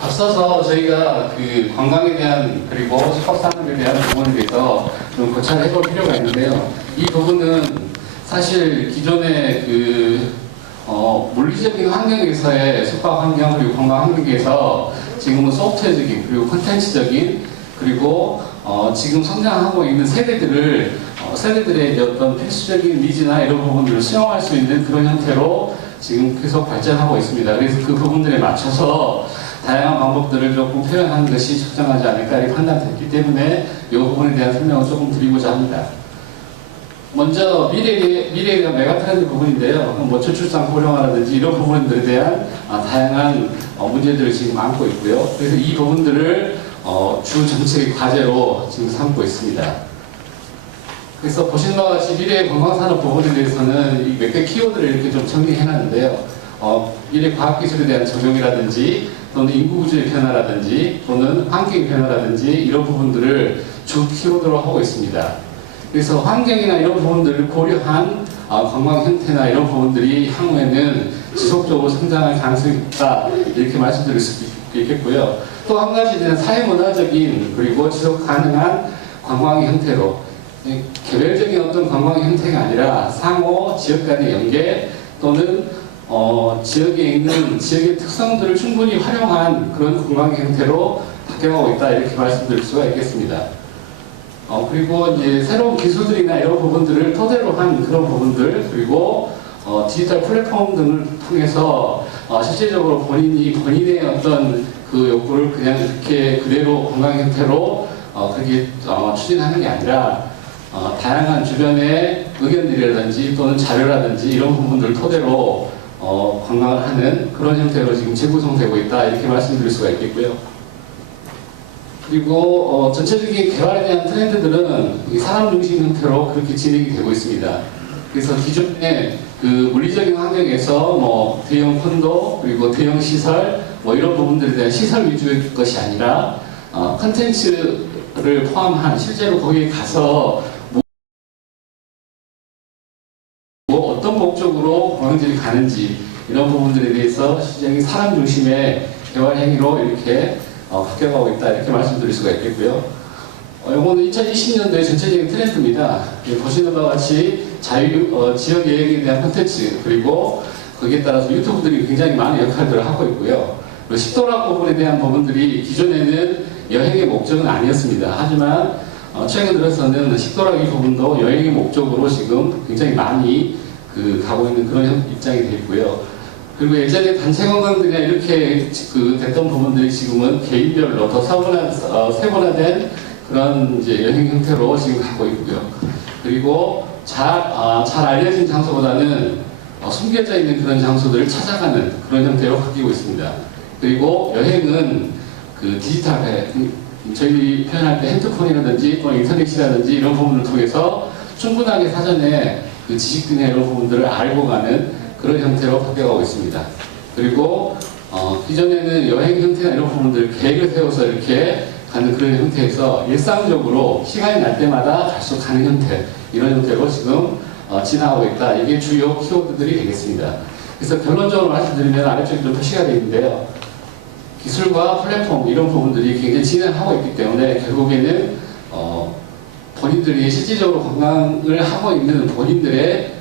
앞서서 저희가 그 관광에 대한 그리고 숙박산업에 대한 부분에 대해서 좀 고찰을 해볼 필요가 있는데요. 이 부분은 사실 기존의 물리적인 환경에서의 숙박 환경 그리고 관광 환경에서 지금은 소프트웨어적인 그리고 콘텐츠적인 그리고 지금 성장하고 있는 세대들의 이제 어떤 필수적인 니즈나 이런 부분들을 수용할 수 있는 그런 형태로 지금 계속 발전하고 있습니다. 그래서 그 부분들에 맞춰서 다양한 방법들을 조금 표현하는 것이 적정하지 않을까 이렇게 판단됐기 때문에 이 부분에 대한 설명을 조금 드리고자 합니다. 먼저 미래에 대한 메가트렌드 부분인데요. 뭐 저출산 고령화라든지 이런 부분들에 대한 다양한 문제들을 지금 안고 있고요. 그래서 이 부분들을 주 정책의 과제로 지금 삼고 있습니다. 그래서 보시는 바와 같이 미래의 관광산업 부분에 대해서는 몇 개 키워드를 이렇게 좀 정리해놨는데요. 미래 과학기술에 대한 적용이라든지 또는 인구구조의 변화라든지 또는 환경의 변화라든지 이런 부분들을 주 키워드로 하고 있습니다. 그래서 환경이나 이런 부분들을 고려한 관광 형태나 이런 부분들이 향후에는 지속적으로 성장할 가능성이 있다 이렇게 말씀드릴 수 있겠고요. 또 한 가지는 사회문화적인 그리고 지속 가능한 관광의 형태로 개별적인 어떤 관광의 형태가 아니라 상호 지역 간의 연계 또는 지역에 있는 지역의 특성들을 충분히 활용한 그런 관광의 형태로 바뀌어가고 있다 이렇게 말씀드릴 수가 있겠습니다. 그리고 이제 새로운 기술들이나 이런 부분들을 토대로 한 그런 부분들 그리고 디지털 플랫폼 등을 통해서 실질적으로 본인의 어떤 그 욕구를 그냥 이렇게 그대로 관광 형태로 그렇게 추진하는 게 아니라 다양한 주변의 의견들이라든지 또는 자료라든지 이런 부분들을 토대로 관광을 하는 그런 형태로 지금 재구성되고 있다 이렇게 말씀드릴 수가 있겠고요. 그리고 전체적인 개발에 대한 트렌드들은 사람 중심 형태로 그렇게 진행이 되고 있습니다. 그래서 기존의 그 물리적인 환경에서 뭐 대형 콘도 그리고 대형 시설 뭐 이런 부분들에 대한 시설 위주의 것이 아니라 컨텐츠를 포함한 실제로 거기에 가서 어떤 목적으로 관광지를 가는지 이런 부분들에 대해서 시장이 사람 중심의 개발 행위로 이렇게 바뀌어가고 있다 이렇게 말씀드릴 수가 있겠고요. 이거는 2020년도의 전체적인 트렌드입니다. 보시는 바와 같이 지역 여행에 대한 콘텐츠 그리고 거기에 따라서 유튜브들이 굉장히 많은 역할들을 하고 있고요. 그리고 식도락 부분에 대한 부분들이 기존에는 여행의 목적은 아니었습니다. 하지만 최근 들어서는 식도락 이 부분도 여행의 목적으로 지금 굉장히 많이 가고 있는 그런 입장이 되어 있고요. 그리고 예전에 단체 관광들이나 이렇게 됐던 부분들이 지금은 개인별로 더 세분화된 그런 이제 여행 형태로 지금 가고 있고요. 그리고 잘 알려진 장소보다는 숨겨져 있는 그런 장소들을 찾아가는 그런 형태로 바뀌고 있습니다. 그리고 여행은 디지털 저희 표현할 때 핸드폰이라든지 또 인터넷이라든지 이런 부분을 통해서 충분하게 사전에 지식이나 이런 부분들을 알고 가는 그런 형태로 바뀌어가고 있습니다. 그리고 기존에는 여행 형태나 이런 부분들 계획을 세워서 이렇게 가는 그런 형태에서 일상적으로 시간이 날 때마다 갈 수 가는 형태 이런 형태로 지금 진화하고 있다. 이게 주요 키워드들이 되겠습니다. 그래서 결론적으로 말씀드리면 아래쪽에 좀 표시가 되어 있는데요. 기술과 플랫폼 이런 부분들이 굉장히 진행하고 있기 때문에 결국에는 본인들이 실질적으로 관광을 하고 있는 본인들의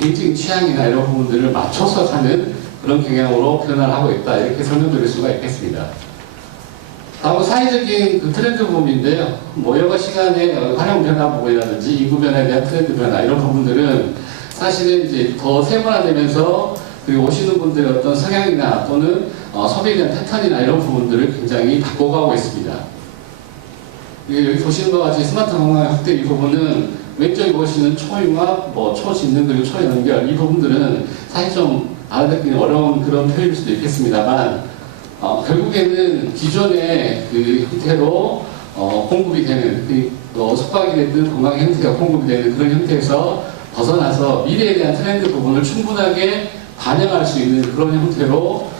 개인적인 취향이나 이런 부분들을 맞춰서 가는 그런 경향으로 변화를 하고 있다 이렇게 설명드릴 수가 있겠습니다. 다음은 사회적인 트렌드 부분인데요. 여가 시간의 활용 변화 부분이라든지 인구 변화에 대한 트렌드 변화 이런 부분들은 사실은 이제 더 세분화되면서 그리고 오시는 분들의 어떤 성향이나 또는 소비에 대한 패턴이나 이런 부분들을 굉장히 바꿔가고 있습니다. 여기 보시는 것 같이 스마트 관광의 확대 이 부분은 왼쪽에 보시는 초융합, 초짓는 그리고 초연결 이 부분들은 사실 좀 알아듣기는 어려운 그런 표현일 수도 있겠습니다만 결국에는 기존의 그 형태로 공급이 되는 숙박이 됐든 관광 형태가 공급이 되는 그런 형태에서 벗어나서 미래에 대한 트렌드 부분을 충분하게 반영할 수 있는 그런 형태로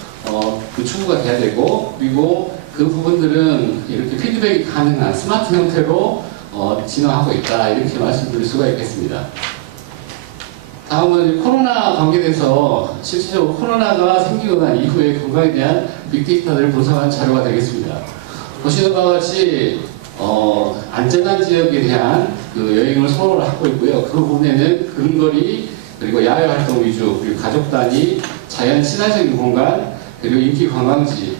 추구가 돼야 되고 그리고 그 부분들은 이렇게 피드백이 가능한 스마트 형태로 진화하고 있다 이렇게 말씀드릴 수가 있겠습니다. 다음은 코로나 관계돼서 실질적으로 코로나가 생기고 난 이후에 건강에 대한 빅데이터를 분석한 자료가 되겠습니다. 보시는 바와 같이 안전한 지역에 대한 그 여행을 선호를 하고 있고요. 그 부분에는 근거리, 그리고 야외 활동 위주, 그리고 가족 단위, 자연 친화적인 공간, 그리고 인기 관광지.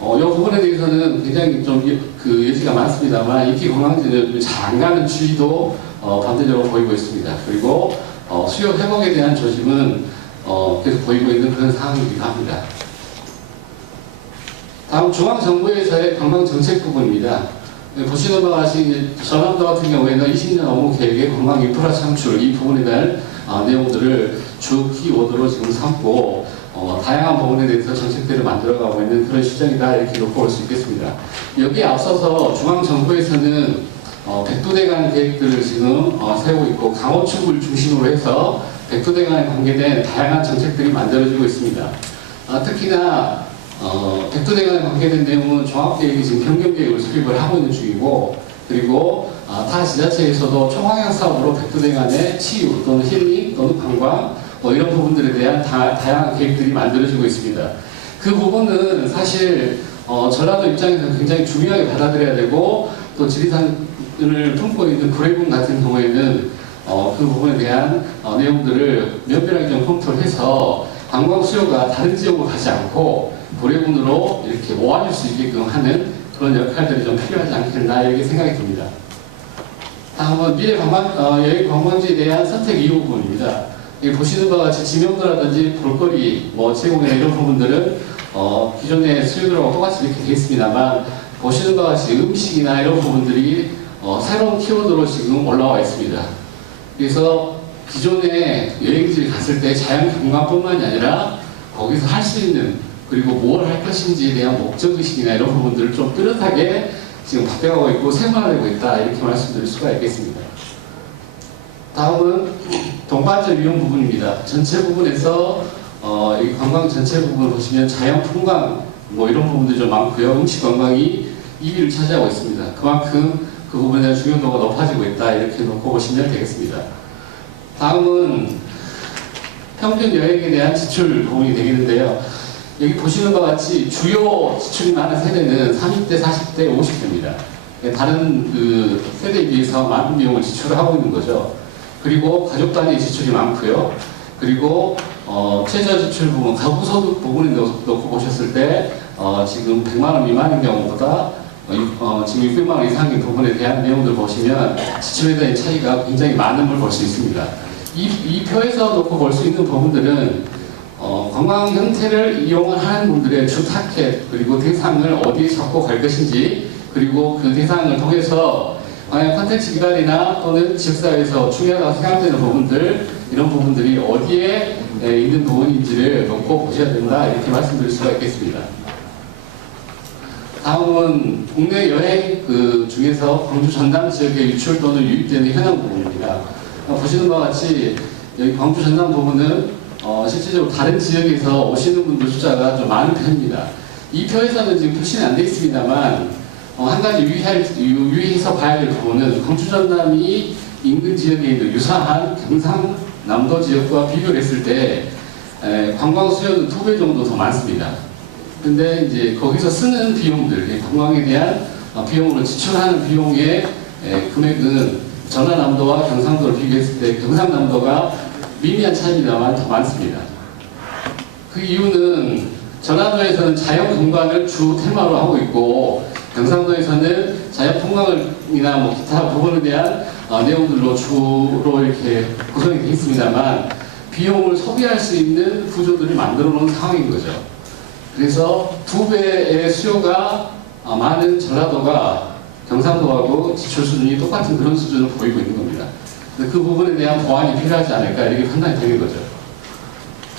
이 부분에 대해서는 굉장히 좀 그 여지가 많습니다만 인기 관광지는 잘 안 가는 추이도 반대적으로 보이고 있습니다. 그리고 수요 회복에 대한 조짐은 계속 보이고 있는 그런 상황이기도 합니다. 다음 중앙정부에서의 관광정책 부분입니다. 보시는 바와 같이 전남도 같은 경우에는 20년 업무 계획의 관광 인프라 창출 이 부분에 대한 내용들을 주 키워드로 지금 삼고 다양한 부분에 대해서 정책들을 만들어가고 있는 그런 시점이다 이렇게 놓고 볼 수 있겠습니다. 여기에 앞서서 중앙정부에서는 백두대간 계획들을 지금 세우고 있고 강호축을 중심으로 해서 백두대간에 관계된 다양한 정책들이 만들어지고 있습니다. 특히나 백두대간에 관계된 내용은 종합계획이 지금 변경계획을 수립을 하고 있는 중이고 그리고 타 지자체에서도 총방향 사업으로 백두대간의 치유 또는 힐링 또는 관광 이런 부분들에 대한 다양한 계획들이 만들어지고 있습니다. 그 부분은 사실 전라도 입장에서 굉장히 중요하게 받아들여야 되고 또 지리산을 품고 있는 구례군 같은 경우에는 그 부분에 대한 내용들을 면밀하게 좀 검토해서 관광 수요가 다른 지역으로 가지 않고 구례군으로 이렇게 모아줄 수 있게끔 하는 그런 역할들이 좀 필요하지 않겠나 이렇게 생각이 듭니다. 다음은 미래 여행 관광지에 대한 선택 이유 부분입니다. 보시는 바와 같이 지명도라든지 볼거리, 제공이나 이런 부분들은 기존의 수요들하고 똑같이 이렇게 되어 있습니다만 보시는 바와 같이 음식이나 이런 부분들이 새로운 키워드로 지금 올라와 있습니다. 그래서 기존의 여행지를 갔을 때 자연 경관뿐만이 아니라 거기서 할 수 있는 그리고 뭘 할 것인지에 대한 목적의식이나 이런 부분들을 좀 뚜렷하게 지금 바뀌어가고 있고 세분화되고 있다 이렇게 말씀드릴 수가 있겠습니다. 다음은 동반자 위험 부분입니다. 전체 부분에서 이 관광 전체 부분을 보시면 자연 풍광 이런 부분들이 좀 많고요. 음식 관광이 2위를 차지하고 있습니다. 그만큼 그 부분에 대한 중요도가 높아지고 있다 이렇게 놓고 보시면 되겠습니다. 다음은 평균 여행에 대한 지출 부분이 되겠는데요. 여기 보시는 바와 같이 주요 지출이 많은 세대는 30대, 40대, 50대입니다. 다른 그 세대에 비해서 많은 비용을 지출을 하고 있는 거죠. 그리고 가족 단위 지출이 많고요. 그리고 최저 지출 부분, 가구 소득 부분에 놓고 보셨을 때 지금 100만 원 미만인 경우보다 지금 600만 원 이상인 부분에 대한 내용들 보시면 지출에 대한 차이가 굉장히 많은 걸 볼 수 있습니다. 이 표에서 놓고 볼 수 있는 부분들은 관광 형태를 이용하는 분들의 주 타켓 그리고 대상을 어디에 잡고 갈 것인지 그리고 그 대상을 통해서 만약 콘텐츠 기관이나 또는 지역사회에서 중요하다고 생각되는 부분들 이런 부분들이 어디에 있는 부분인지를 놓고 보셔야 된다 이렇게 말씀드릴 수가 있겠습니다. 다음은 국내 여행 중에서 광주 전남 지역에 유출 또는 유입되는 현황 부분입니다. 보시는 바와 같이 여기 광주 전남 부분은 실질적으로 다른 지역에서 오시는 분들 숫자가 좀 많은 편입니다. 이 표에서는 지금 표시는 안 되어 있습니다만 한 가지 유의해서 봐야 될 부분은 광주 전남이 인근 지역에 있는 유사한 경상남도 지역과 비교를 했을 때 관광 수요는 2배 정도 더 많습니다. 근데 이제 거기서 쓰는 비용들, 관광에 대한 비용으로 지출하는 비용의 금액은 전라남도와 경상도를 비교했을 때 경상남도가 미미한 차이입니다만 더 많습니다. 그 이유는 전라도에서는 자연 경관을 주 테마로 하고 있고 경상도에서는 자연 풍광이나 기타 부분에 대한 내용들로 주로 이렇게 구성이 되어 있습니다만 비용을 소비할 수 있는 구조들을 만들어 놓은 상황인 거죠. 그래서 2배의 수요가 많은 전라도가 경상도하고 지출 수준이 똑같은 그런 수준을 보이고 있는 겁니다. 그 부분에 대한 보완이 필요하지 않을까 이렇게 판단이 되는 거죠.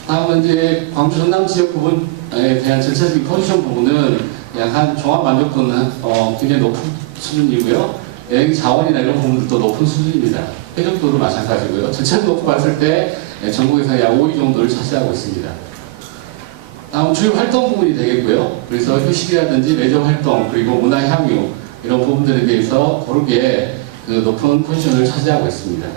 다음은 이제 광주 전남 지역 부분에 대한 전체적인 포지션 부분은 약간 종합 만족도는 굉장히 높은 수준이고요. 여행 자원이나 이런 부분들도 높은 수준입니다. 회전도도 마찬가지고요. 전체를 놓고 봤을 때 전국에서 약 5위 정도를 차지하고 있습니다. 다음 주요 활동 부분이 되겠고요. 그래서 휴식이라든지 레저 활동 그리고 문화 향유 이런 부분들에 대해서 고르게 높은 포지션을 차지하고 있습니다.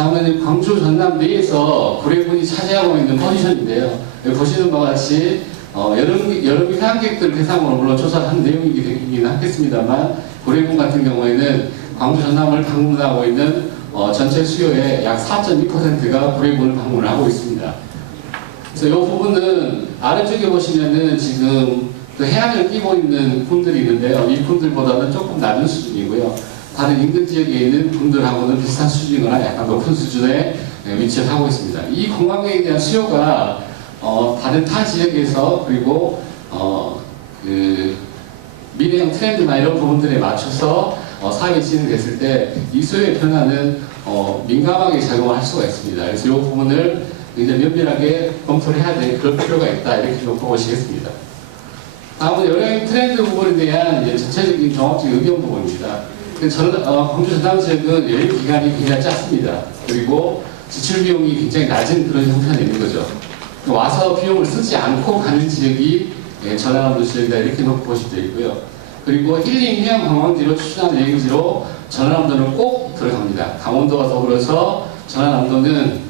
다음은 광주 전남 내에서 구례군이 차지하고 있는 포지션인데요. 여기 보시는 바와 같이 여름 휴양객들 대상으로 물론 조사를 한 내용이긴 하겠습니다만 구례군 같은 경우에는 광주 전남을 방문하고 있는 전체 수요의 약 4.2%가 구례군을 방문을 하고 있습니다. 그래서 이 부분은 아래쪽에 보시면은 지금 그 해안을 끼고 있는 군들이 있는데요. 이 군들보다는 조금 낮은 수준이고요. 다른 인근 지역에 있는 군들하고는 비슷한 수준이거나 약간 높은 수준에 위치를 하고 있습니다. 이 관광객에 대한 수요가 다른 타 지역에서 그리고 그 미래형 트렌드나 이런 부분들에 맞춰서 사업이 진행됐을 때 이 수요의 변화는 민감하게 작용을 할 수가 있습니다. 그래서 이 부분을 굉장히 면밀하게 검토를 해야 될 그런 필요가 있다 이렇게 놓고 보시겠습니다. 다음은 여행 트렌드 부분에 대한 전체적인 종합적인 의견 부분입니다. 광주 전남 지역은 여행 기간이 굉장히 짧습니다. 그리고 지출 비용이 굉장히 낮은 그런 형편이 있는 거죠. 와서 비용을 쓰지 않고 가는 지역이 전라남도 지역이다 이렇게 놓고 보시면 되고요. 그리고 힐링 휴양 관광지로 추천하는 여행지로 전라남도는 꼭 들어갑니다. 강원도와 더불어서 전라남도는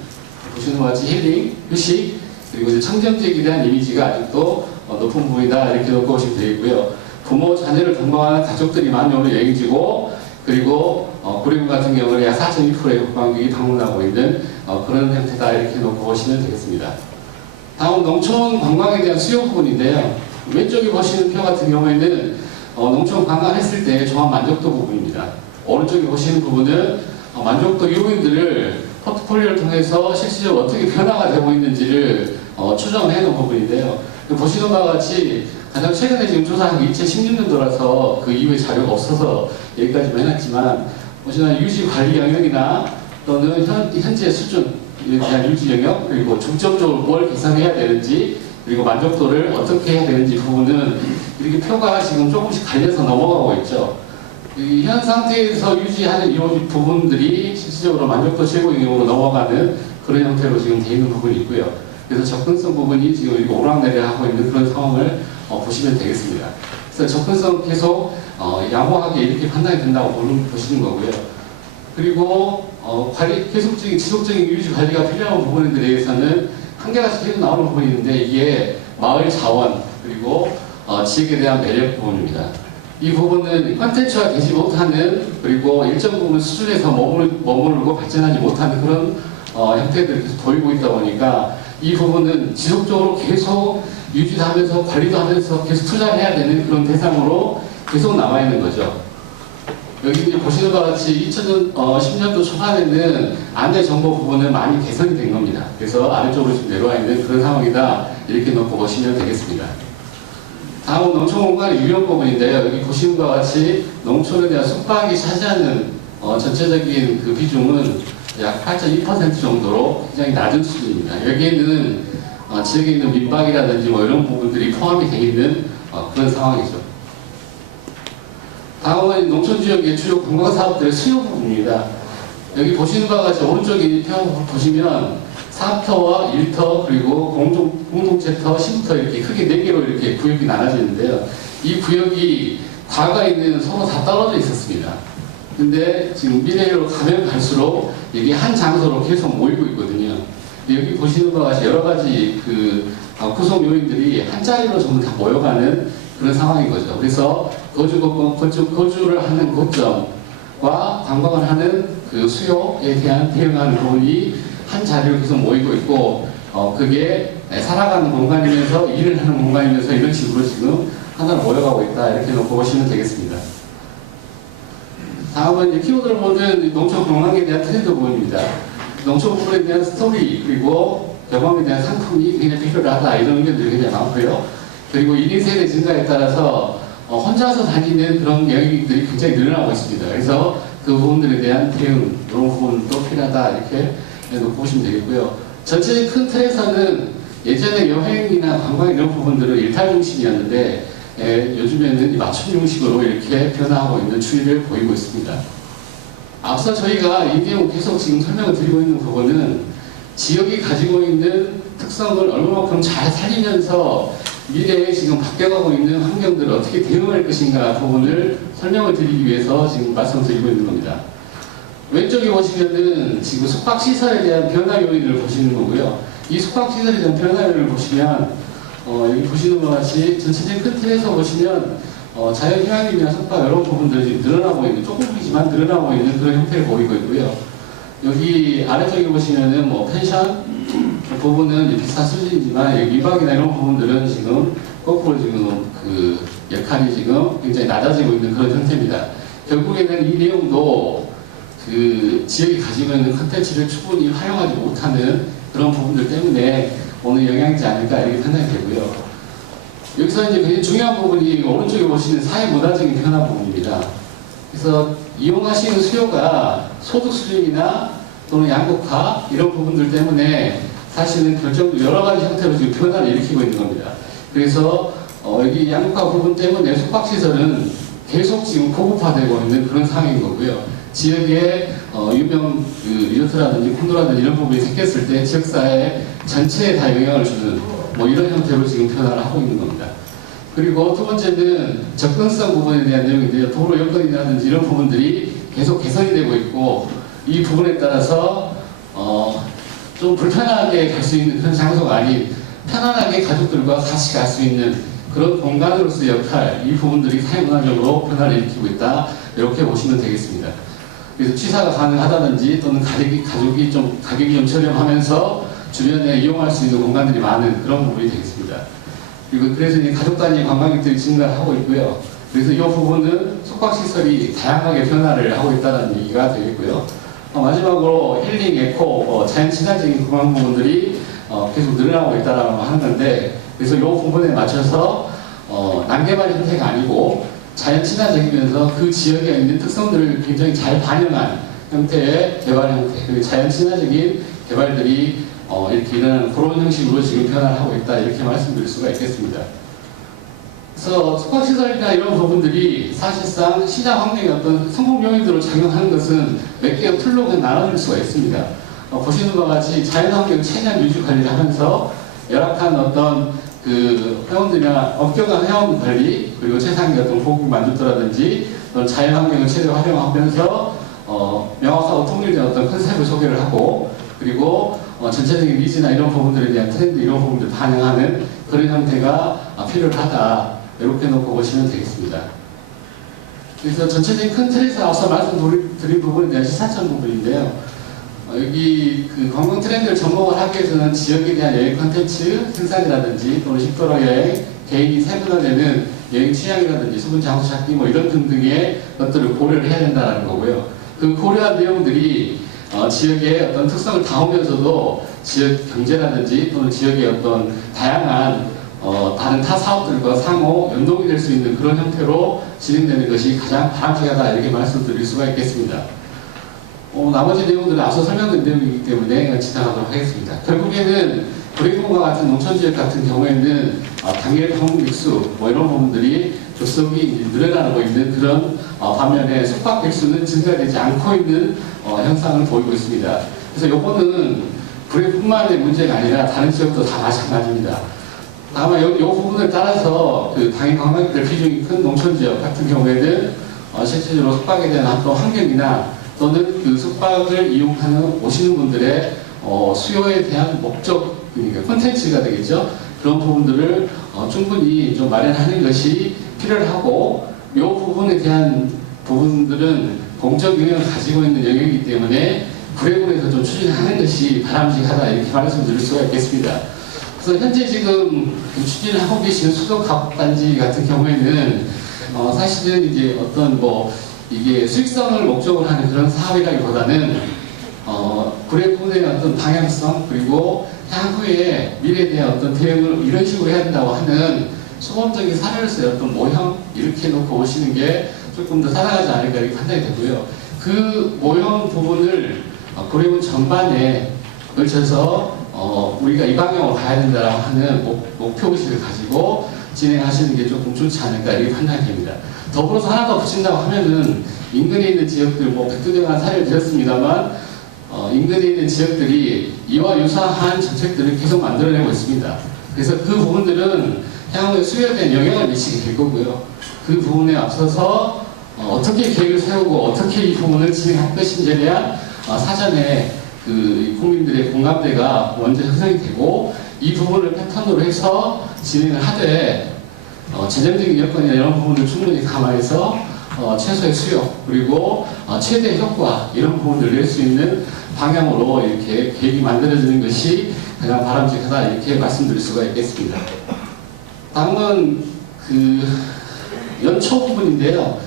보시는 것 같이 힐링, 휴식, 그리고 이제 청정지역에 대한 이미지가 아직도 높은 부분이다 이렇게 놓고 보시면 되고요. 부모, 자녀를 동반하는 가족들이 많이 오는 여행지고 그리고 구례군 같은 경우는 약 4.2%의 관광객이 방문하고 있는 그런 형태다 이렇게 놓고 보시면 되겠습니다. 다음 농촌 관광에 대한 수요 부분인데요. 왼쪽에 보시는 표 같은 경우에는 농촌 관광했을 때 종합 만족도 부분입니다. 오른쪽에 보시는 부분은 만족도 요인들을 포트폴리오를 통해서 실질적으로 어떻게 변화가 되고 있는지를 추정을 해놓은 부분인데요. 보시는 바와 같이 가장 최근에 지금 조사한 게 2016년도라서 그 이후에 자료가 없어서 여기까지만 해놨지만 보시면 유지 관리 영역이나 또는 현재 수준에 대한 유지 영역 그리고 중점적으로 뭘 개선해야 되는지 그리고 만족도를 어떻게 해야 되는지 부분은 이렇게 표가 지금 조금씩 갈려서 넘어가고 있죠. 현 상태에서 유지하는 이 부분들이 실질적으로 만족도 최고 영역으로 넘어가는 그런 형태로 지금 되어 있는 부분이 있고요. 그래서 접근성 부분이 지금 이렇게 오락내리하고 있는 그런 상황을 보시면 되겠습니다. 그래서 접근성 계속 양호하게 이렇게 판단이 된다고 보시는 거고요. 그리고 계속적인 지속적인 유지 관리가 필요한 부분에 대해서는 한계가 계속 나오는 부분이 있는데 이게 마을 자원 그리고 지역에 대한 매력 부분입니다. 이 부분은 컨텐츠화 되지 못하는 그리고 일정 부분 수준에서 머무르고 발전하지 못하는 그런 형태들이 계속 보이고 있다 보니까 이 부분은 지속적으로 계속 유지하면서 관리도 하면서 계속 투자를 해야 되는 그런 대상으로 계속 남아있는 거죠. 여기 이제 보시는 바와 같이 2010년도 초반에는 안내 정보 부분은 많이 개선이 된 겁니다. 그래서 아래쪽으로 지금 내려와 있는 그런 상황이다 이렇게 놓고 보시면 되겠습니다. 다음은 농촌 공간의 유형 부분인데요. 여기 보시는 바와 같이 농촌에 대한 숙박이 차지하는 전체적인 그 비중은 약 8.2% 정도로 굉장히 낮은 수준입니다. 여기에는 지역에 있는 민박이라든지 뭐 이런 부분들이 포함이 되어 있는 그런 상황이죠. 다음은 농촌 지역의 주요 관광 사업들의 수요 부분입니다. 여기 보시는 바와 같이 오른쪽에 표 보시면 사업터와 일터 그리고 공동체터, 시부터 이렇게 크게 4개로 이렇게 구역이 나눠져 있는데요. 이 구역이 과거에는 서로 다 떨어져 있었습니다. 근데 지금 미래로 가면 갈수록 이게 한 장소로 계속 모이고 있거든요. 여기 보시는 바와 같이 여러 가지 그 구성 요인들이 한 자리로 전부 다 모여가는 그런 상황인 거죠. 그래서 거주를 하는 고점과 관광을 하는 그 수요에 대한 대응하는 부분이 한 자리로 계속 모이고 있고, 그게 살아가는 공간이면서 일을 하는 공간이면서 이런 식으로 지금 하나로 모여가고 있다. 이렇게 놓고 보시면 되겠습니다. 다음은 이제 키워드를 보는 농촌 관광에 대한 트렌드 부분입니다. 농촌 부분에 대한 스토리, 그리고 경험에 대한 상품이 굉장히 필요하다. 이런 의견들이 굉장히 많고요. 그리고 1인 세대 증가에 따라서 혼자서 다니는 그런 여행객들이 굉장히 늘어나고 있습니다. 그래서 그 부분들에 대한 대응, 이런 부분도 필요하다. 이렇게 놓고 보시면 되겠고요. 전체적인 큰 틀에서는 예전에 여행이나 관광 이런 부분들은 일탈 중심이었는데 요즘에는 맞춤 형식으로 이렇게 변화하고 있는 추이를 보이고 있습니다. 앞서 저희가 이 내용 계속 지금 설명을 드리고 있는 부분은 지역이 가지고 있는 특성을 얼마만큼 잘 살리면서 미래에 지금 바뀌어가고 있는 환경들을 어떻게 대응할 것인가 부분을 설명을 드리기 위해서 지금 말씀드리고 있는 겁니다. 왼쪽에 보시면은 지금 숙박시설에 대한 변화 요인을 보시는 거고요. 이 숙박시설에 대한 변화 요인을 보시면 여기 보시는 것 같이 전체적인 큰 틀에서 보시면 자연휴양림이나 숙박 이런 부분들이 늘어나고 있는, 조금이지만 늘어나고 있는 그런 형태를 보이고 있고요. 여기 아래쪽에 보시면은 뭐 펜션 부분은 비슷한 수준이지만 여기 위박이나 이런 부분들은 지금 거꾸로 지금 그 역할이 지금 굉장히 낮아지고 있는 그런 형태입니다. 결국에는 이 내용도 그 지역이 가지고 있는 컨텐츠를 충분히 활용하지 못하는 그런 부분들 때문에 오는 영향이지 않을까 이렇게 판단이 되고요. 여기서 이제 굉장히 중요한 부분이 오른쪽에 보시는 사회 문화적인 변화 부분입니다. 그래서 이용하시는 수요가 소득 수준이나 또는 양극화 이런 부분들 때문에 사실은 결정도 여러 가지 형태로 지금 변화를 일으키고 있는 겁니다. 그래서 여기 양극화 부분 때문에 숙박시설은 계속 지금 고급화되고 있는 그런 상황인 거고요. 지역에 유명 그 리조트라든지 콘도라든지 이런 부분이 생겼을 때 지역사회 전체에 다 영향을 주는 뭐 이런 형태로 지금 변화를 하고 있는 겁니다. 그리고 두 번째는 접근성 부분에 대한 내용인데요. 도로 여건이라든지 이런 부분들이 계속 개선이 되고 있고 이 부분에 따라서 좀 불편하게 갈 수 있는 그런 장소가 아닌 편안하게 가족들과 같이 갈 수 있는 그런 공간으로서의 역할, 이 부분들이 사회문화적으로 변화를 일으키고 있다 이렇게 보시면 되겠습니다. 그래서 취사가 가능하다든지 또는 가격이 좀 저렴하면서 주변에 이용할 수 있는 공간들이 많은 그런 부분이 되겠습니다. 그리고 그래서 이제 가족 단위 관광객들이 증가하고 있고요. 그래서 이 부분은 숙박시설이 다양하게 변화를 하고 있다는 얘기가 되겠고요. 마지막으로 힐링, 에코, 자연 친화적인 그런 부분들이 계속 늘어나고 있다라고 하는 건데, 그래서 이 부분에 맞춰서 난개발 형태가 아니고 자연 친화적이면서 그 지역에 있는 특성들을 굉장히 잘 반영한 형태의 개발 형태, 그리고 자연 친화적인 개발들이 이렇게 일어나는 그런 형식으로 지금 변화를 하고 있다 이렇게 말씀드릴 수가 있겠습니다. 그래서 숙박시설이나 이런 부분들이 사실상 시장 환경의 어떤 성공 요인으로 작용하는 것은 몇 개의 틀로 나눠질 수가 있습니다. 보시는 바와 같이 자연환경 최대한 유지 관리를 하면서 열악한 어떤 그 회원들이나 업계간 회원 관리, 그리고 최상의 어떤 고객 만족도라든지 자연환경을 최대한 활용하면서 명확하고 통일된 어떤 컨셉을 소개를 하고, 그리고 전체적인 니즈나 이런 부분들에 대한 트렌드 이런 부분들을 반영하는 그런 형태가 필요하다 이렇게 놓고 보시면 되겠습니다. 그래서 전체적인 큰 틀에서 앞서 말씀드린 부분에 대한 시사점 부분인데요. 여기 그 관광 트렌드를 접목을 하기 위해서는 지역에 대한 여행 콘텐츠 생산이라든지 또는 식도로 여행, 개인이 세분화되는 여행 취향이라든지 수분 장소 찾기 뭐 이런 등등의 것들을 고려를 해야 된다는 거고요. 그 고려한 내용들이 지역의 어떤 특성을 담으면서도 지역 경제라든지 또는 지역의 어떤 다양한 다른 타 사업들과 상호 연동이 될 수 있는 그런 형태로 진행되는 것이 가장 바람직하다 이렇게 말씀드릴 수가 있겠습니다. 나머지 내용들은 앞서 설명드린 내용이기 때문에 지나가도록 하겠습니다. 결국에는 브레이크홈과 같은 농촌지역 같은 경우에는 당일 방문 객수 뭐 이런 부분들이 급속히 늘어나고 있는 그런 반면에 숙박 객수는 증가되지 않고 있는 현상을 보이고 있습니다. 그래서 이거는 브레이크뿐만의 문제가 아니라 다른 지역도 다 마찬가지입니다. 다만 이 부분을 따라서 그 당일 관광객들 비중이 큰 농촌지역 같은 경우에는 실질적으로 숙박에 대한 어떤 환경이나 또는 그 숙박을 이용하는 오시는 분들의 수요에 대한 목적, 그러니까 콘텐츠가 되겠죠. 그런 부분들을 충분히 좀 마련하는 것이 필요하고, 이 부분에 대한 부분들은 공적 영향을 가지고 있는 영역이기 때문에 구례군에서 좀 추진하는 것이 바람직하다 이렇게 말씀드릴 수가 있겠습니다. 그래서 현재 지금 추진을 하고 계시는 수도가옥단지 같은 경우에는 사실은 이제 어떤 이게 수익성을 목적으로 하는 그런 사업이라기보다는 구례군의 어떤 방향성 그리고 향후에 미래에 대한 어떤 대응을 이런 식으로 해야 된다고 하는 수범적인 사례로서의 어떤 모형 이렇게 놓고 오시는 게 조금 더 타당하지 않을까 이렇게 판단이 되고요. 그 모형 부분을 구례군 전반에 걸쳐서 우리가 이 방향으로 가야 된다고 하는 목표의식을 가지고 진행하시는 게 조금 좋지 않을까 이렇게 판단이 됩니다. 더불어서 하나 더 붙인다고 하면은 인근에 있는 지역들, 백두대간 사례를 드렸습니다만 인근에 있는 지역들이 이와 유사한 정책들을 계속 만들어내고 있습니다. 그래서 그 부분들은 향후에 수요에 대한 영향을 미치게 될 거고요. 그 부분에 앞서서 어떻게 계획을 세우고 어떻게 이 부분을 진행할 것인지에 대한 사전에 그 국민들의 공감대가 먼저 형성이 되고 이 부분을 패턴으로 해서 진행을 하되 재정적인 여건이나 이런 부분을 충분히 감안해서 최소의 수요 그리고 최대 효과 이런 부분을 낼 수 있는 방향으로 이렇게 계획이 만들어지는 것이 가장 바람직하다 이렇게 말씀드릴 수가 있겠습니다. 다음은 그 연초 부분인데요.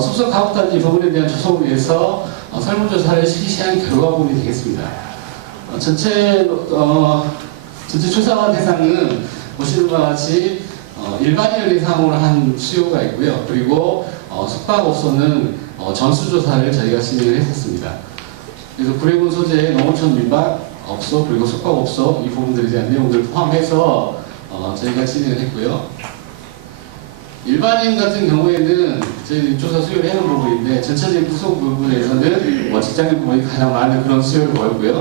숙소 가옥단지 부분에 대한 조성을 위해서 설문조사를 실시한 결과 부분이 되겠습니다. 전체 조사 대상은 보시는 바와 같이 일반인을 대상으로 한 수요가 있고요. 그리고 숙박업소는 전수조사를 저희가 진행을 했었습니다. 그래서 구례군 소재의 농어촌 민박업소 그리고 숙박업소 이 부분들에 대한 내용들을 포함해서 저희가 진행을 했고요. 일반인 같은 경우에는 저희 조사 수요를 해놓은 부분인데 전체적인 구성 부분에서는 직장인 부분이 가장 많은 그런 수요를 보였고요.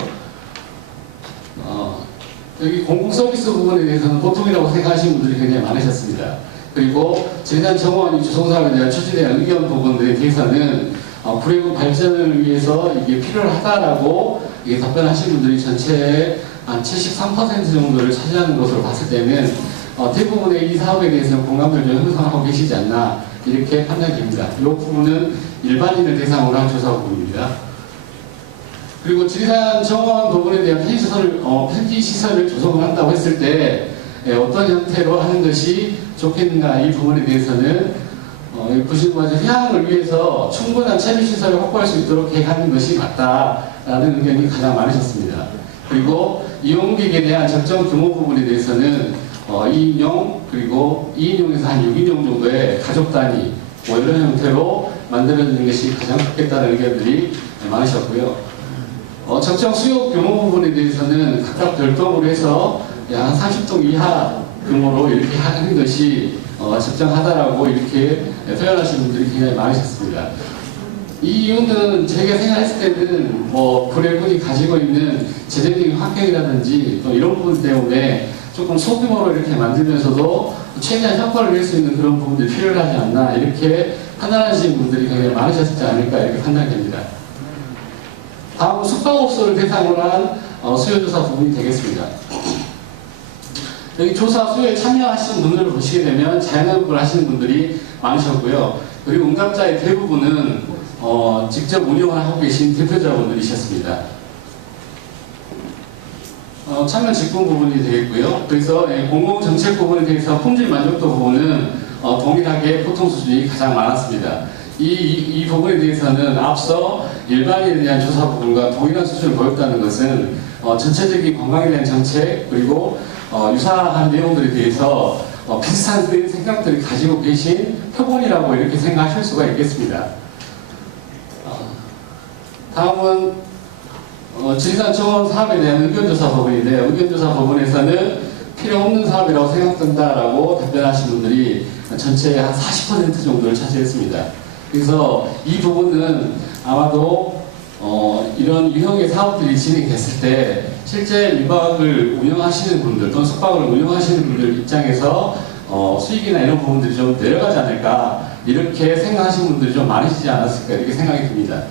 여기 공공서비스 부분에 대해서는 보통이라고 생각하시는 분들이 굉장히 많으셨습니다. 그리고 재단 정원 조성사업에 대한 추진에 대한 의견 부분들에 대해서는 구례군 발전을 위해서 이게 필요하다라고 답변하신 분들이 전체의 한 73% 정도를 차지하는 것으로 봤을 때는 대부분의 이 사업에 대해서는 공감을 좀 형성하고 계시지 않나 이렇게 판단됩니다. 이 부분은 일반인을 대상으로 한 조사 부분입니다. 그리고 지리산 정원 부분에 대한 편의시설을 조성을 한다고 했을 때 어떤 형태로 하는 것이 좋겠는가 이 부분에 대해서는 보시는 것처럼 휴양을 위해서 충분한 체류시설을 확보할 수 있도록 계획하는 것이 맞다라는 의견이 가장 많으셨습니다. 그리고 이용객에 대한 적정 규모 부분에 대해서는 2인용 그리고 2인용에서 한 6인용 정도의 가족 단위 이런 형태로 만들어지는 것이 가장 좋겠다는 의견들이 많으셨고요. 적정 수요 규모 부분에 대해서는 각각 별도로 해서 한 30동 이하 규모로 이렇게 하는 것이 적정하다라고 이렇게 표현하시는 분들이 굉장히 많으셨습니다. 이 이유는 저희가 생각했을 때는 구례군이 가지고 있는 재정적인 환경이라든지 또 이런 부분 때문에 조금 소규모로 이렇게 만들면서도 최대한 효과를 낼 수 있는 그런 부분들이 필요하지 않나 이렇게 판단하시는 분들이 굉장히 많으셨지 않을까 이렇게 판단됩니다. 다음은 숙박업소를 대상으로 한 수요조사 부분이 되겠습니다. 여기 조사 수요에 참여하시는 분들을 보시게 되면 자영업을 하시는 분들이 많으셨고요. 그리고 응답자의 대부분은 직접 운영을 하고 계신 대표자분들이셨습니다. 참여 직군 부분이 되겠고요. 그래서 공공정책 부분에 대해서 품질 만족도 부분은 동일하게 보통 수준이 가장 많았습니다. 이 부분에 대해서는 앞서 일반인에 대한 조사 부분과 동일한 수준을 보였다는 것은 전체적인 관광에 대한 정책 그리고 유사한 내용들에 대해서 비슷한 생각들을 가지고 계신 표본이라고 이렇게 생각하실 수가 있겠습니다. 다음은 지리산 정원 사업에 대한 의견조사 부분인데요. 의견조사 부분에서는 필요 없는 사업이라고 생각된다라고 답변하신 분들이 전체의 한 40% 정도를 차지했습니다. 그래서 이 부분은 아마도 이런 유형의 사업들이 진행됐을 때 실제 민박을 운영하시는 분들 또는 숙박을 운영하시는 분들 입장에서 수익이나 이런 부분들이 좀 내려가지 않을까 이렇게 생각하시는 분들이 좀 많으시지 않았을까 이렇게 생각이 듭니다.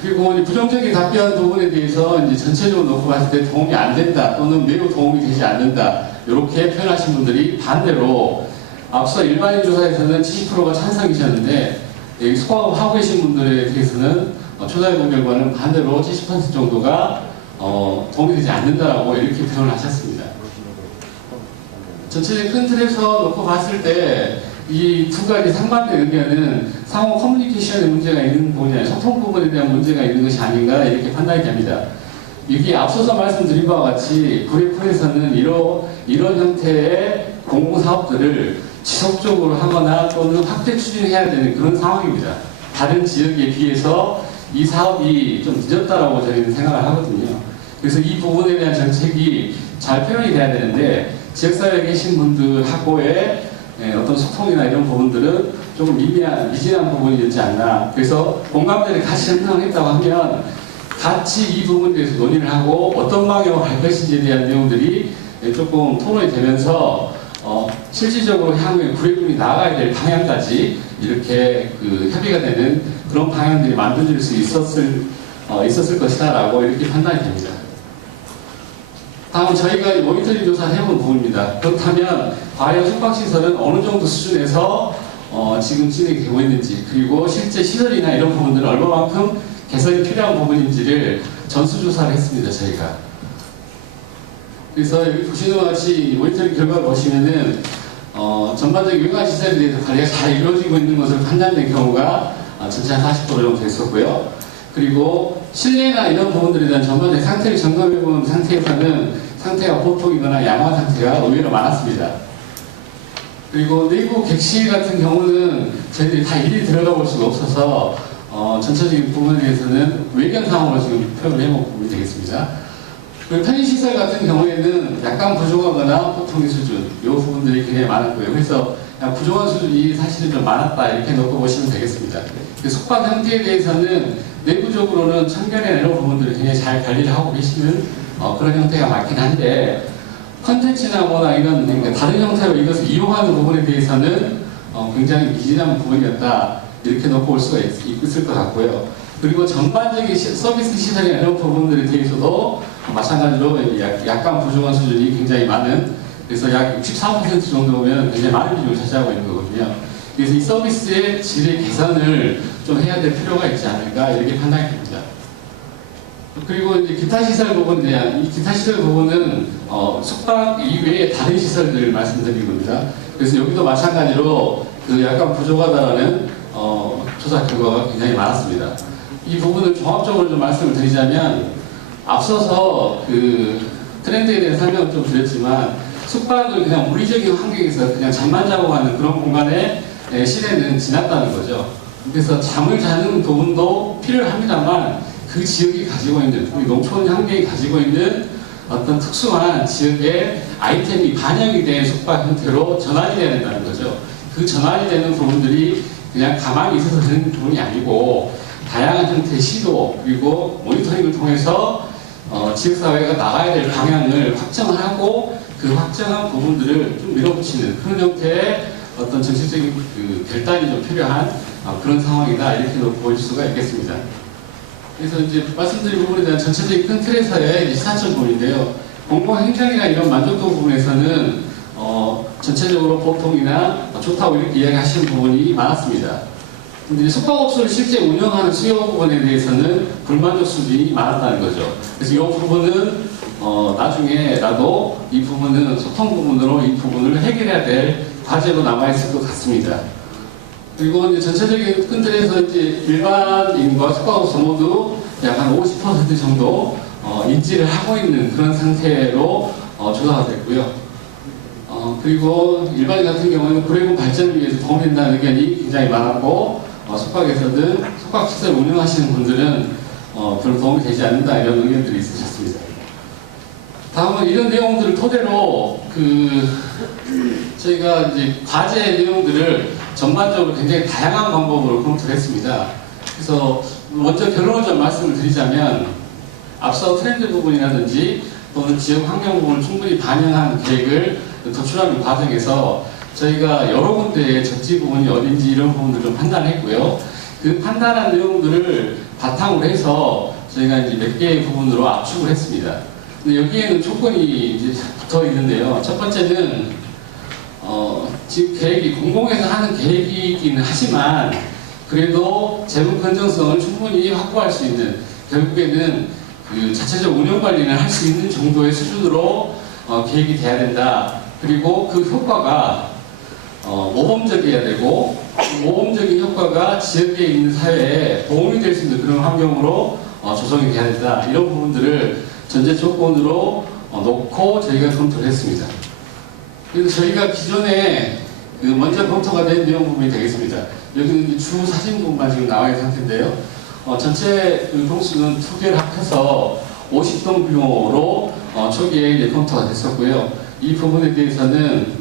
그리고 부정적인 답변 부분에 대해서 이제 전체적으로 놓고 봤을 때 도움이 안 된다 또는 매우 도움이 되지 않는다 이렇게 표현하신 분들이 반대로 앞서 일반인 조사에서는 70%가 찬성이셨는데 숙박업 하고 계신 분들에 대해서는 조사해본 결과는 반대로 70% 정도가 도움이 되지 않는다라고 이렇게 표현을 하셨습니다. 전체적인 큰 틀에서 놓고 봤을 때 이 두 가지 상반된 의견은 상호 커뮤니케이션에 문제가 있는 부분이 아니라 소통 부분에 대한 문제가 있는 것이 아닌가 이렇게 판단이 됩니다. 여기 앞서서 말씀드린 바와 같이 구례군에서는 이런 형태의 공공사업들을 지속적으로 하거나 또는 확대 추진해야 되는 그런 상황입니다. 다른 지역에 비해서 이 사업이 좀 늦었다라고 저희는 생각을 하거든요. 그래서 이 부분에 대한 정책이 잘 표현이 돼야 되는데 지역사회에 계신 분들하고의 어떤 소통이나 이런 부분들은 조금 미진한 부분이었지 않나. 그래서 공감대를 같이 형성했다고 하면 같이 이 부분에 대해서 논의를 하고 어떤 방향으로 갈 것인지에 대한 내용들이 조금 토론이 되면서 실질적으로 향후에 구례군이 나아가야 될 방향까지 이렇게 협의가 되는 그런 방향들이 만들어질 수 있었을 것이다라고 이렇게 판단이 됩니다. 다음 저희가 모니터링 조사를 해본 부분입니다. 그렇다면 과연 숙박시설은 어느 정도 수준에서 지금 진행이 되고 있는지, 그리고 실제 시설이나 이런 부분들은 얼마만큼 개선이 필요한 부분인지를 전수조사를 했습니다, 저희가. 그래서 여기 보시는 것 같이 모니터링 결과를 보시면은 전반적인 외관시설에 대해서 관리가 잘 이루어지고 있는 것으로 판단된 경우가 전체 한 40% 정도 됐었고요. 그리고 실내나 이런 부분들에 대한 전반적인 상태를 점검해본 상태에서는 상태가 보통이거나 양호한 상태가 의외로 많았습니다. 그리고 내부 객실 같은 경우는 저희들이 다 일일이 들어가 볼 수가 없어서 전체적인 부분에 대해서는 외견상으로 지금 표현을 해본 부분이 되겠습니다. 그리고 편의시설 같은 경우에는 약간 부족하거나 보통의 수준, 이 부분들이 굉장히 많았고요. 그래서 부족한 수준이 사실은 좀 많았다, 이렇게 놓고 보시면 되겠습니다. 숙박 상태에 대해서는 내부적으로는 청결이나 이런 부분들을 굉장히 잘 관리를 하고 계시는 그런 형태가 맞긴 한데, 컨텐츠나 뭐나 이런 그러니까 다른 형태로 이것을 이용하는 부분에 대해서는 굉장히 미진한 부분이었다, 이렇게 놓고 볼 수가 있을 것 같고요. 그리고 전반적인 서비스 시설이나 이런 부분들에 대해서도 마찬가지로 약간 부족한 수준이 굉장히 많은, 그래서 약 64% 정도면 굉장히 많은 비중을 차지하고 있는 거거든요. 그래서 이 서비스의 질의 개선을 좀 해야 될 필요가 있지 않을까, 이렇게 판단이 됩니다. 그리고 이제 기타 시설 부분에 대한, 이 기타 시설 부분은 숙박 이외의 다른 시설들을 말씀드린 겁니다. 그래서 여기도 마찬가지로 약간 부족하다라는 조사 결과가 굉장히 많았습니다. 이 부분을 종합적으로 좀 말씀을 드리자면, 앞서서 트렌드에 대한 설명을 좀 드렸지만, 숙박을 그냥 물리적인 환경에서 그냥 잠만 자고 가는 그런 공간의 시대는 지났다는 거죠. 그래서 잠을 자는 부분도 필요합니다만, 그 지역이 가지고 있는, 우리 농촌 환경이 가지고 있는 어떤 특수한 지역의 아이템이 반영이 된 숙박 형태로 전환이 돼야 된다는 거죠. 그 전환이 되는 부분들이 그냥 가만히 있어서 되는 부분이 아니고, 다양한 형태의 시도, 그리고 모니터링을 통해서 지역사회가 나가야 될 방향을 확정을 하고, 그 확정한 부분들을 좀 밀어붙이는 그런 형태의 어떤 정책적인 결단이 좀 필요한 그런 상황이다, 이렇게 보일 수가 있겠습니다. 그래서 이제 말씀드린 부분에 대한 전체적인 큰 틀에서의 시사점 부분인데요. 공공행정이나 이런 만족도 부분에서는 전체적으로 보통이나 좋다고 이렇게 이야기하시는 부분이 많았습니다. 근데 숙박업소를 실제 운영하는 수요 부분에 대해서는 불만족 수준이 많았다는 거죠. 그래서 이 부분은 나중에라도 이 부분은 소통 부분으로 이 부분을 해결해야 될 과제로 남아있을 것 같습니다. 그리고 이제 전체적인 큰 틀에서 이제 일반인과 숙박업소 모두 약 한 50% 정도 인지를 하고 있는 그런 상태로 조사가 됐고요. 그리고 일반인 같은 경우는 구례군 발전을 위해서 도움이 된다는 의견이 굉장히 많았고, 숙박에서든 숙박시설 운영하시는 분들은 별로 도움이 되지 않는다, 이런 의견들이 있으셨습니다. 다음은 이런 내용들을 토대로 저희가 이제 과제 내용들을 전반적으로 굉장히 다양한 방법으로 검토를 했습니다. 그래서 먼저 결론을 좀 말씀을 드리자면, 앞서 트렌드 부분이라든지 또는 지역 환경 부분을 충분히 반영한 계획을 도출하는 과정에서 저희가 여러 군데의 적지 부분이 어딘지 이런 부분들을 좀 판단했고요. 그 판단한 내용들을 바탕으로 해서 저희가 이제 몇 개의 부분으로 압축을 했습니다. 근데 여기에는 조건이 이제 붙어 있는데요. 첫 번째는 지금 계획이 공공에서 하는 계획이긴 하지만 그래도 재무 건전성을 충분히 확보할 수 있는, 결국에는 자체적 운영 관리를 할 수 있는 정도의 수준으로 계획이 돼야 된다. 그리고 그 효과가 모범적이어야 되고, 모범적인 효과가 지역에 있는 사회에 도움이 될 수 있는 그런 환경으로 조성이 돼야 된다. 이런 부분들을 전제 조건으로 놓고 저희가 검토를 했습니다. 그래서 저희가 기존에 먼저 검토가 된 내용 부분이 되겠습니다. 여기는 주 사진 부분만 지금 나와 있는 상태인데요. 전체 동수는 2개를 합해서 50동 규모로 초기에 이제 검토가 됐었고요. 이 부분에 대해서는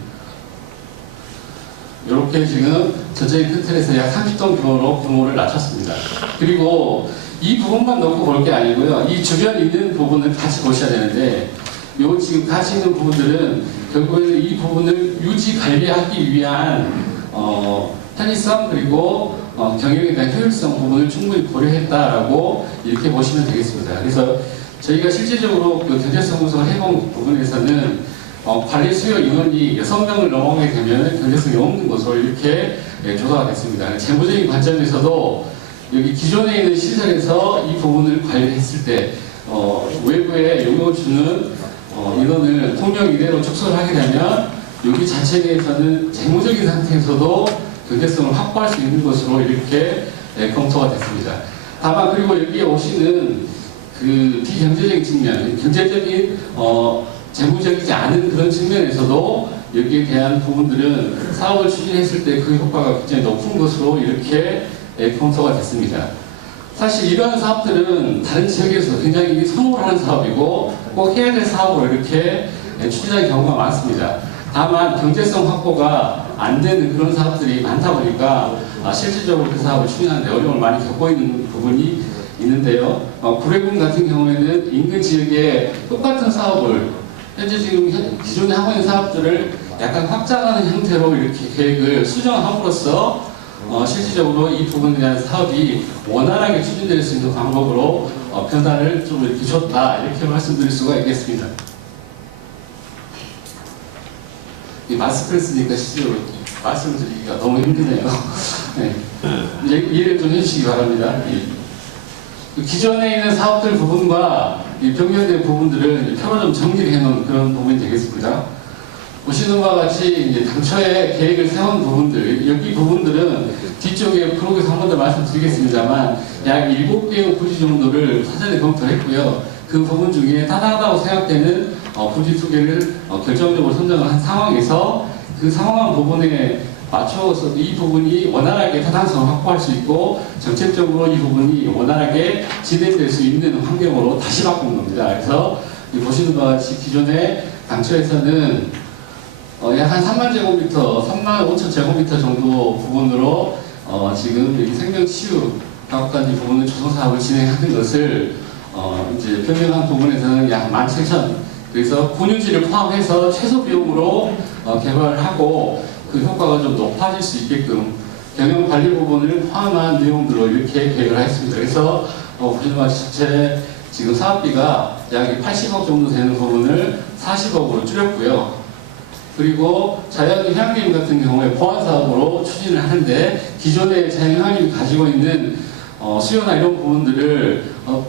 이렇게 지금 전체적인 큰 틀에서 약 30동 규모를 낮췄습니다. 그리고 이 부분만 놓고 볼 게 아니고요. 이 주변에 있는 부분을 같이 보셔야 되는데, 요 지금 같이 있는 부분들은 결국에는 이 부분을 유지 관리하기 위한 편의성 그리고 경영에 대한 효율성 부분을 충분히 고려했다라고 이렇게 보시면 되겠습니다. 그래서 저희가 실질적으로 그 경제성 분석을 해본 부분에서는 관리 수요 인원이 6명을 넘어가게 되면 경제성이 없는 것으로 이렇게 조사가 됐습니다. 재무적인 관점에서도 여기 기존에 있는 시설에서 이 부분을 관리했을 때 외부에 용역을 주는 인원을 통령 이대로 축소를 하게 되면 여기 자체 내에서는 재무적인 상태에서도 경제성을 확보할 수 있는 것으로 이렇게 검토가 됐습니다. 다만 그리고 여기에 오시는 그 비경제적인 측면, 경제적인 재무적이지 않은 그런 측면에서도 여기에 대한 부분들은 사업을 추진했을 때 그 효과가 굉장히 높은 것으로 이렇게 검토가 됐습니다. 사실 이러한 사업들은 다른 지역에서 굉장히 선호를 하는 사업이고 꼭 해야 될 사업으로 이렇게 추진하는 경우가 많습니다. 다만 경제성 확보가 안 되는 그런 사업들이 많다 보니까 실질적으로 그 사업을 추진하는데 어려움을 많이 겪고 있는 부분이 있는데요. 구례군 같은 경우에는 인근 지역에 똑같은 사업을 현재 지금 기존에 하고 있는 사업들을 약간 확장하는 형태로 이렇게 계획을 수정함으로써 실질적으로 이 부분에 대한 사업이 원활하게 추진될 수 있는 방법으로 변화를 좀 이렇게 줬다 이렇게 말씀드릴 수가 있겠습니다. 이 마스크를 쓰니까 실제로 말씀을 드리기가 너무 힘드네요. 네. 이해를 좀 해주시기 바랍니다. 기존에 있는 사업들 부분과 병렬된 부분들을 표로 좀 정리를 해놓은 그런 부분이 되겠습니다. 보시는 바와 같이 이제 당초에 계획을 세운 부분들, 여기 부분들은 뒤쪽에 프로그램에서 한 번 더 말씀드리겠습니다만 약 7개의 부지 정도를 사전에 검토했고요. 그 부분 중에 타당하다고 생각되는 부지 2개를 결정적으로 선정을 한 상황에서 그 상황한 부분에 맞춰서 이 부분이 원활하게 타당성을 확보할 수 있고 정책적으로 이 부분이 원활하게 진행될 수 있는 환경으로 다시 바꾼 겁니다. 그래서 보시는 바와 같이 기존에 당초에서는 약 한 3만 제곱미터, 3만 5천 제곱미터 정도 부분으로 지금 여기 생명치유 가구까지 부분을 조성 사업을 진행하는 것을 이제 변경한 부분에서는 약 17,000 그래서 군유지를 포함해서 최소 비용으로 개발하고 그 효과가 좀 높아질 수 있게끔 경영관리 부분을 포함한 내용들로 이렇게 계획을 했습니다. 그래서 보시는 바와 같이 지금 사업비가 약 80억 정도 되는 부분을 40억으로 줄였고요. 그리고 자연휴양림 같은 경우에 보완사업으로 추진을 하는데 기존에 자연휴양림이 가지고 있는 수요나 이런 부분들을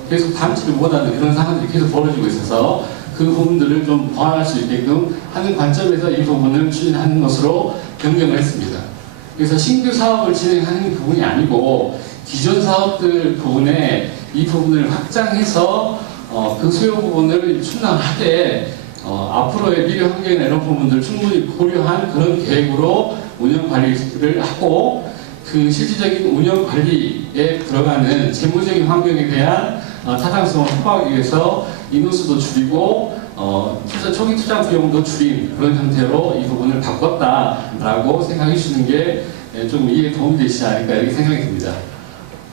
계속 담지를 못하는 그런 상황들이 계속 벌어지고 있어서 그 부분들을 좀 보완할 수 있게끔 하는 관점에서 이 부분을 추진하는 것으로 변경을 했습니다. 그래서 신규 사업을 진행하는 부분이 아니고 기존 사업들 부분에 이 부분을 확장해서 그 수요 부분을 충당하되 앞으로의 미래 환경이나 이런 부분들을 충분히 고려한 그런 계획으로 운영 관리를 하고 그 실질적인 운영 관리에 들어가는 재무적인 환경에 대한 타당성을 확보하기 위해서 인원수도 줄이고 초기 투자 비용도 줄인 그런 형태로 이 부분을 바꿨다라고 생각해 주시는 게 좀 이해에 도움이 되시지 않을까 이렇게 생각이 듭니다.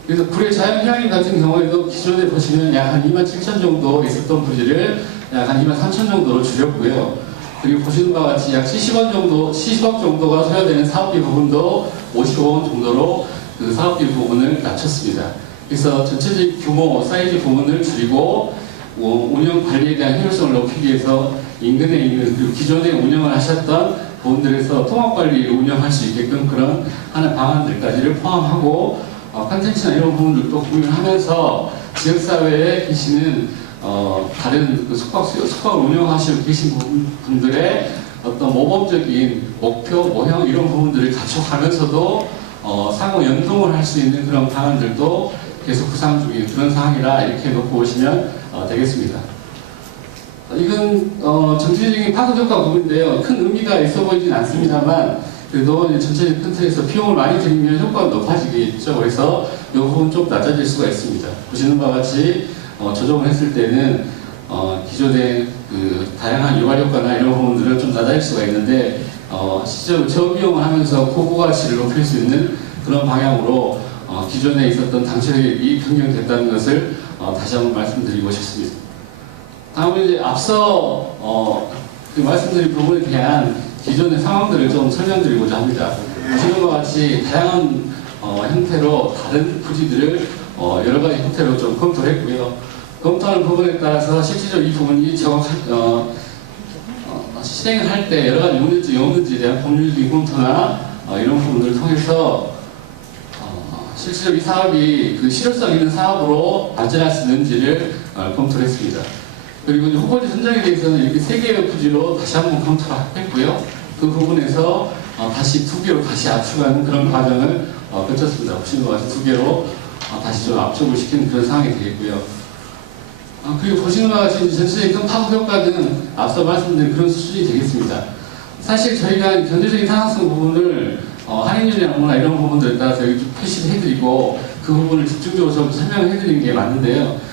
그래서 구례 자연휴양림 같은 경우에도 기존에 보시면 약 한 27,000 정도 있었던 부지를 약 한 23,000 정도로 줄였고요. 그리고 보시는 바와 같이 약 70억 정도가 소요되는 사업비 부분도 55억 원 정도로 그 사업비 부분을 낮췄습니다. 그래서 전체적인 규모, 사이즈 부분을 줄이고 운영 관리에 대한 효율성을 높이기 위해서 인근에 있는 그리고 기존에 운영을 하셨던 부분들에서 통합관리를 운영할 수 있게끔 그런 하는 방안들까지를 포함하고 컨텐츠나 이런 부분들도 고민을 하면서 지역사회에 계시는 다른 그 숙박을 운영하시고 계신 분들의 어떤 모범적인 목표, 모형 이런 부분들을 갖춰가면서도 상호 연동을 할 수 있는 그런 방안들도 계속 구상 중인 그런 상황이라 이렇게 놓고 보시면 되겠습니다. 이건 정치적인 파급 효과 부분인데요. 큰 의미가 있어 보이진 않습니다만 그래도 전체적인 큰 틀에서 비용을 많이 들이면 효과가 높아지겠죠. 그래서 이 부분 좀 낮아질 수가 있습니다. 보시는 바와 같이 조정을 했을 때는 기존의 그 다양한 유발 효과나 이런 부분들은 좀 낮아질 수가 있는데 실제로 저비용을 하면서 고부가치를 높일 수 있는 그런 방향으로 기존에 있었던 당초 계획이 변경됐다는 것을 다시 한번 말씀드리고 싶습니다. 다음은 이제 앞서 그 말씀드린 부분에 대한 기존의 상황들을 좀 설명드리고자 합니다. 보시는 것과 같이 다양한 형태로 다른 부지들을 여러 가지 형태로 좀 검토했고요. 검토하는 부분에 따라서 실질적으로 이 부분이 실행을 할 때 여러 가지 문제점이 없는지에 대한 법률적인 검토나 이런 부분들을 통해서 실질적으로 이 사업이 그 실효성 있는 사업으로 발전할 수 있는지를 검토를 했습니다. 그리고 이제 후보지 선정에 대해서는 이렇게 3개의 부지로 다시 한번 검토를 했고요. 그 부분에서 다시 2개로 다시 압축하는 그런 과정을 거쳤습니다. 보시는 것 같이 2개로 다시 좀 압축을 시키는 그런 상황이 되겠고요. 그리고 보시는 것 같이 전체적인 파급 효과는 앞서 말씀드린 그런 수준이 되겠습니다. 사실 저희가 경제적인 상황성 부분을 할인율이나 뭐나 이런 부분들에 따라서 여기 좀 표시를 해드리고 그 부분을 집중적으로 좀 설명을 해드리는 게 맞는데요.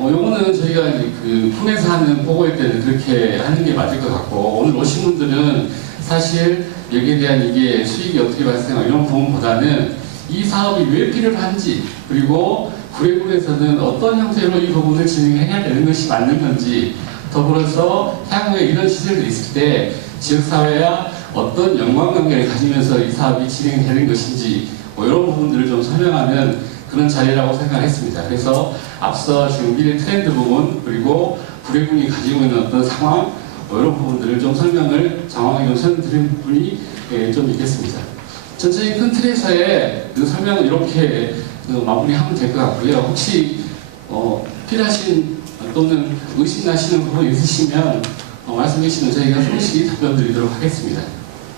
요거는 저희가 이제 그 군에서 하는 보고일 때는 그렇게 하는 게 맞을 것 같고, 오늘 오신 분들은 사실 여기에 대한 이게 수익이 어떻게 발생하고 이런 부분보다는 이 사업이 왜 필요한지, 그리고 구례군에서는 어떤 형태로 이 부분을 진행해야 되는 것이 맞는 건지, 더불어서 향후에 이런 시설들이 있을 때 지역사회와 어떤 연관관계를 가지면서 이 사업이 진행되는 것인지 이런 부분들을 좀 설명하는 그런 자리라고 생각했습니다. 그래서 앞서 지금 미래 트렌드 부분, 그리고 구례군이 가지고 있는 어떤 상황 이런 부분들을 좀 설명을 장황하게 좀 설명드린 부분이 좀 있겠습니다. 전체적인 큰 틀에서의 그 설명은 이렇게 마무리하면 될 것 같고요. 혹시 필요하신 또는 의심나시는 부분이 있으시면 말씀해 주시면 저희가 솔직히 답변 드리도록 하겠습니다.